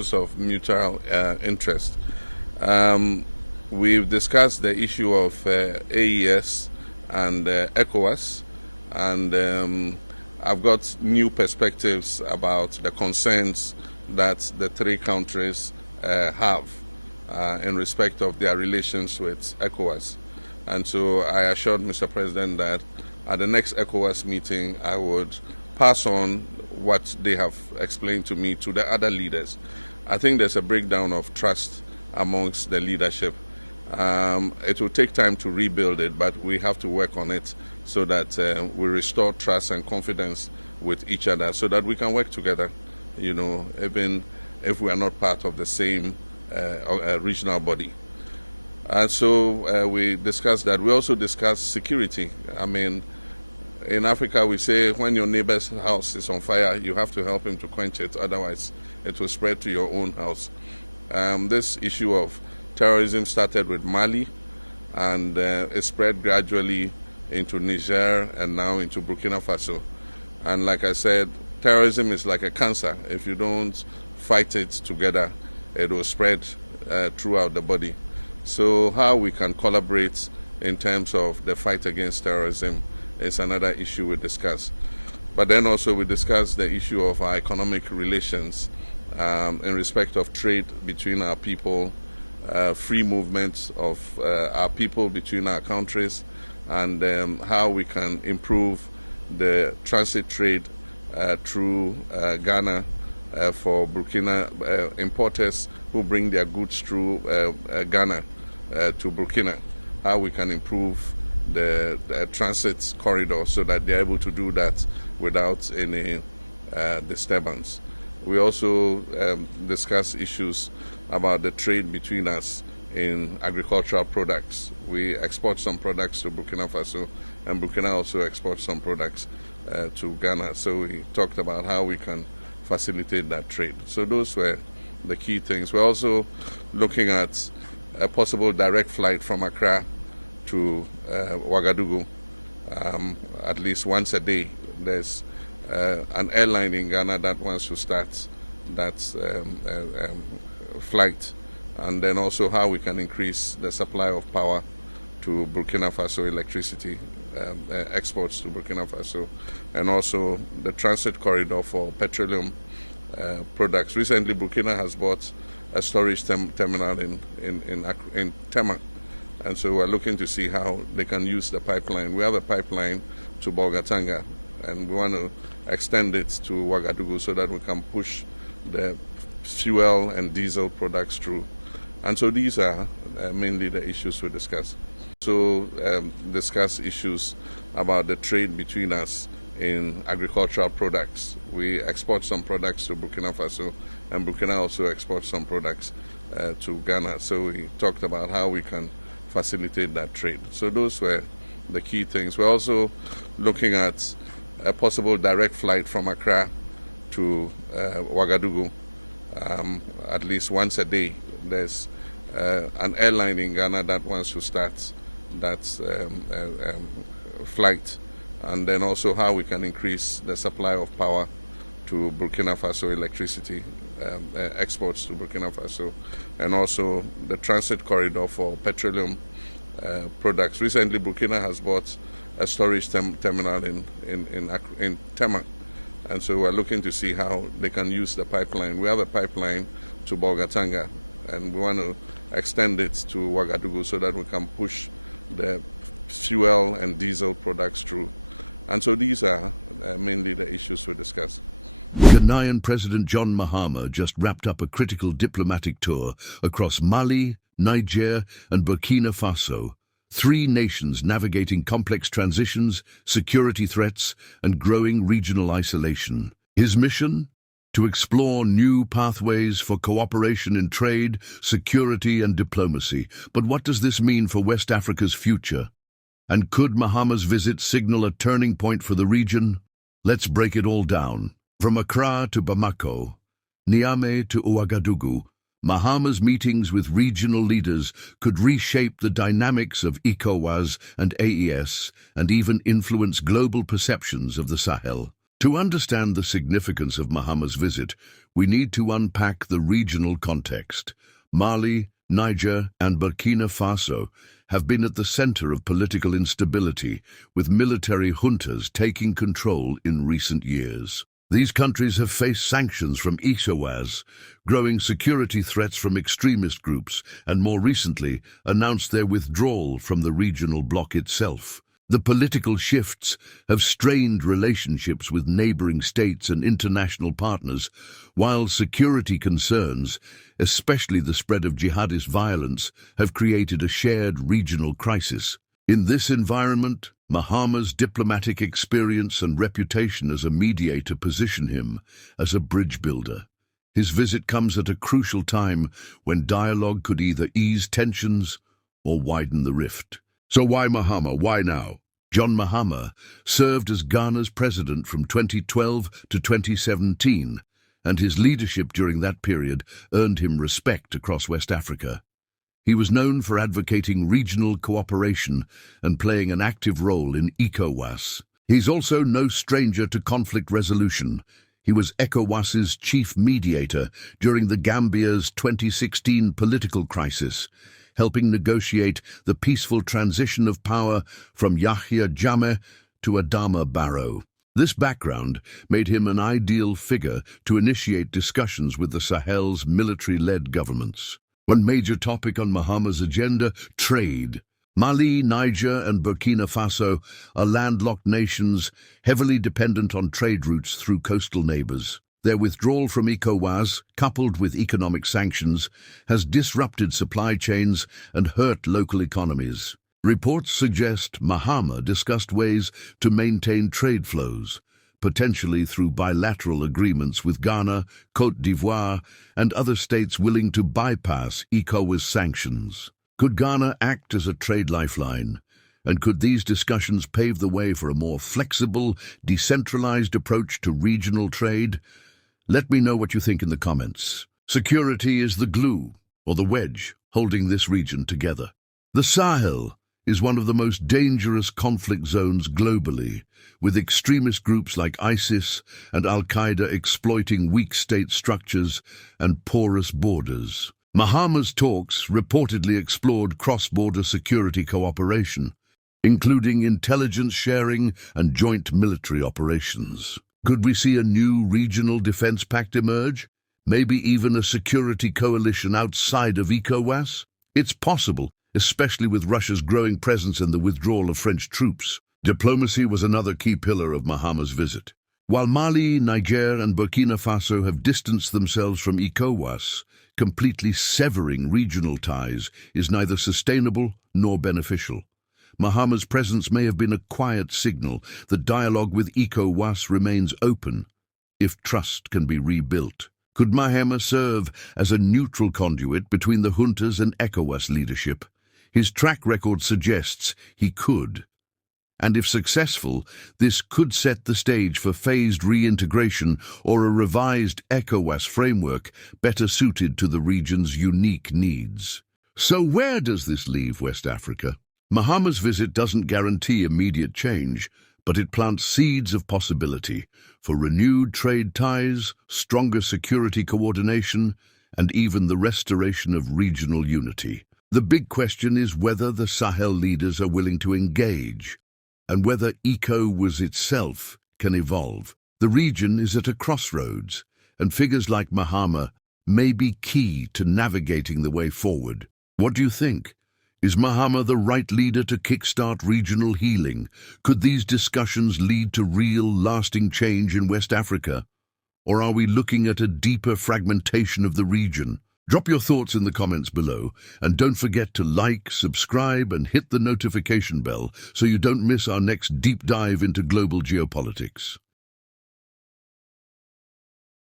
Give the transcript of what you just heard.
issues of mutual interest. We've discussed the issue of AES and ECOWAS, and I've got new perspectives about the concerns that the three countries have in respect of their relations with ECOWAS. And so I assured Mr. President that at the next ECOWAS meeting, I would pass on what they have explained to me to the other leaders. I think there's a breakdown of trust amongst the leadership. It will take time to rebuild it, but we have to work on it so that we restore trust and confidence with each other so that we can work together, even if we are not part of the same regional body. So we discussed that. We also discussed security. I mean, in Africa we say when your neighbor's house is on fire, you have to help him to quench it, otherwise it will spread to your own house. This issue of terrorism started with Mali, and it spread gradually into Niger and now into Burkina Faso. And like I said, terrorism is like a cancer. If you don't fight it together, it will spread throughout the body. So how we can collaborate in terms of the fight against terrorism is another issue we discussed. But then also we discussed the issue of our economic relations in respect of trade between our people, free movement of our people between our countries, and how we can improve the transit trade through Ghana for Burkina importers who bring their goods through Ghana to Burkina, how we can improve the transit corridor so that they're able to do that without any disturbance. We also discuss issues about the trade between us in agricultural products. We export some products to Burkina Faso, and Burkina also exports some products to Ghana. So we talked about how we can facilitate that trade. So those were the key things. We're also looking at a possible direct flight from Accra to Ouagadougou at least once a day. There's an airline in Ghana that wants to start that flight, and then also how we can increase the supply of power to Burkina Faso, electricity exports to Burkina Faso, and also the transit corridor for petroleum products. Recently, Burkina has bought a storage terminal in Tema, and so we're looking to see how they can use the pipeline. We have a pipeline to Bolgatanga, and we want to extend it to Ouagadougou so that we can push the fuel and diesel products through. And so these are mainly the issues we discuss. So discuss issues about the trade between us in agricultural products. We export some products to Burkina Faso, and Burkina also exports some products to Ghana. So we talked about how we can facilitate that trade. So those were the key things. We're also looking at a possible direct flight from Accra to Ouagadougou at least once a day. There's an airline in Ghana that wants to start that flight, and then also how we can increase the supply of power to Burkina Faso, electricity exports to Burkina Faso, and also the transit corridor for petroleum products. Recently, Burkina has bought a storage terminal in Tema, and so we're looking to see how they can use the pipeline. We have a pipeline to Bolgatanga, and we want to extend it to Ouagadougou so that we can push the fuel and diesel products through. And so these are mainly the issues we discuss. Ghanaian President John Mahama just wrapped up a critical diplomatic tour across Mali, Niger, and Burkina Faso, three nations navigating complex transitions, security threats, and growing regional isolation. His mission? To explore new pathways for cooperation in trade, security, and diplomacy. But what does this mean for West Africa's future? And could Mahama's visit signal a turning point for the region? Let's break it all down. From Accra to Bamako, Niamey to Ouagadougou, Mahama's meetings with regional leaders could reshape the dynamics of ECOWAS and AES and even influence global perceptions of the Sahel. To understand the significance of Mahama's visit, we need to unpack the regional context. Mali, Niger, and Burkina Faso have been at the center of political instability, with military juntas taking control in recent years. These countries have faced sanctions from ECOWAS, growing security threats from extremist groups, and more recently announced their withdrawal from the regional bloc itself. The political shifts have strained relationships with neighboring states and international partners, while security concerns, especially the spread of jihadist violence, have created a shared regional crisis. In this environment, Mahama's diplomatic experience and reputation as a mediator position him as a bridge builder. His visit comes at a crucial time when dialogue could either ease tensions or widen the rift. So why Mahama? Why now? John Mahama served as Ghana's president from 2012 to 2017, and his leadership during that period earned him respect across West Africa. He was known for advocating regional cooperation and playing an active role in ECOWAS. He's also no stranger to conflict resolution. He was ECOWAS's chief mediator during the Gambia's 2016 political crisis, helping negotiate the peaceful transition of power from Yahya Jammeh to Adama Barrow. This background made him an ideal figure to initiate discussions with the Sahel's military-led governments. One major topic on Mahama's agenda: trade. Mali, Niger, and Burkina Faso are landlocked nations heavily dependent on trade routes through coastal neighbors. Their withdrawal from ECOWAS, coupled with economic sanctions, has disrupted supply chains and hurt local economies. Reports suggest Mahama discussed ways to maintain trade flows, potentially through bilateral agreements with Ghana, Côte d'Ivoire, and other states willing to bypass ECOWAS sanctions. Could Ghana act as a trade lifeline? And could these discussions pave the way for a more flexible, decentralized approach to regional trade? Let me know what you think in the comments. Security is the glue, or the wedge, holding this region together. The Sahel is one of the most dangerous conflict zones globally, with extremist groups like ISIS and Al-Qaeda exploiting weak state structures and porous borders. Mahama's talks reportedly explored cross-border security cooperation, including intelligence sharing and joint military operations. Could we see a new regional defense pact emerge? Maybe even a security coalition outside of ECOWAS? It's possible, especially with Russia's growing presence and the withdrawal of French troops. Diplomacy was another key pillar of Mahama's visit. While Mali, Niger, and Burkina Faso have distanced themselves from ECOWAS, completely severing regional ties is neither sustainable nor beneficial. Mahama's presence may have been a quiet signal that dialogue with ECOWAS remains open, if trust can be rebuilt. Could Mahama serve as a neutral conduit between the juntas and ECOWAS leadership? His track record suggests he could. And if successful, this could set the stage for phased reintegration or a revised ECOWAS framework better suited to the region's unique needs. So where does this leave West Africa? Mahama's visit doesn't guarantee immediate change, but it plants seeds of possibility for renewed trade ties, stronger security coordination, and even the restoration of regional unity. The big question is whether the Sahel leaders are willing to engage, and whether ECOWAS itself can evolve. The region is at a crossroads, and figures like Mahama may be key to navigating the way forward. What do you think? Is Mahama the right leader to kickstart regional healing? Could these discussions lead to real, lasting change in West Africa? Or are we looking at a deeper fragmentation of the region? Drop your thoughts in the comments below, and don't forget to like, subscribe, and hit the notification bell so you don't miss our next deep dive into global geopolitics.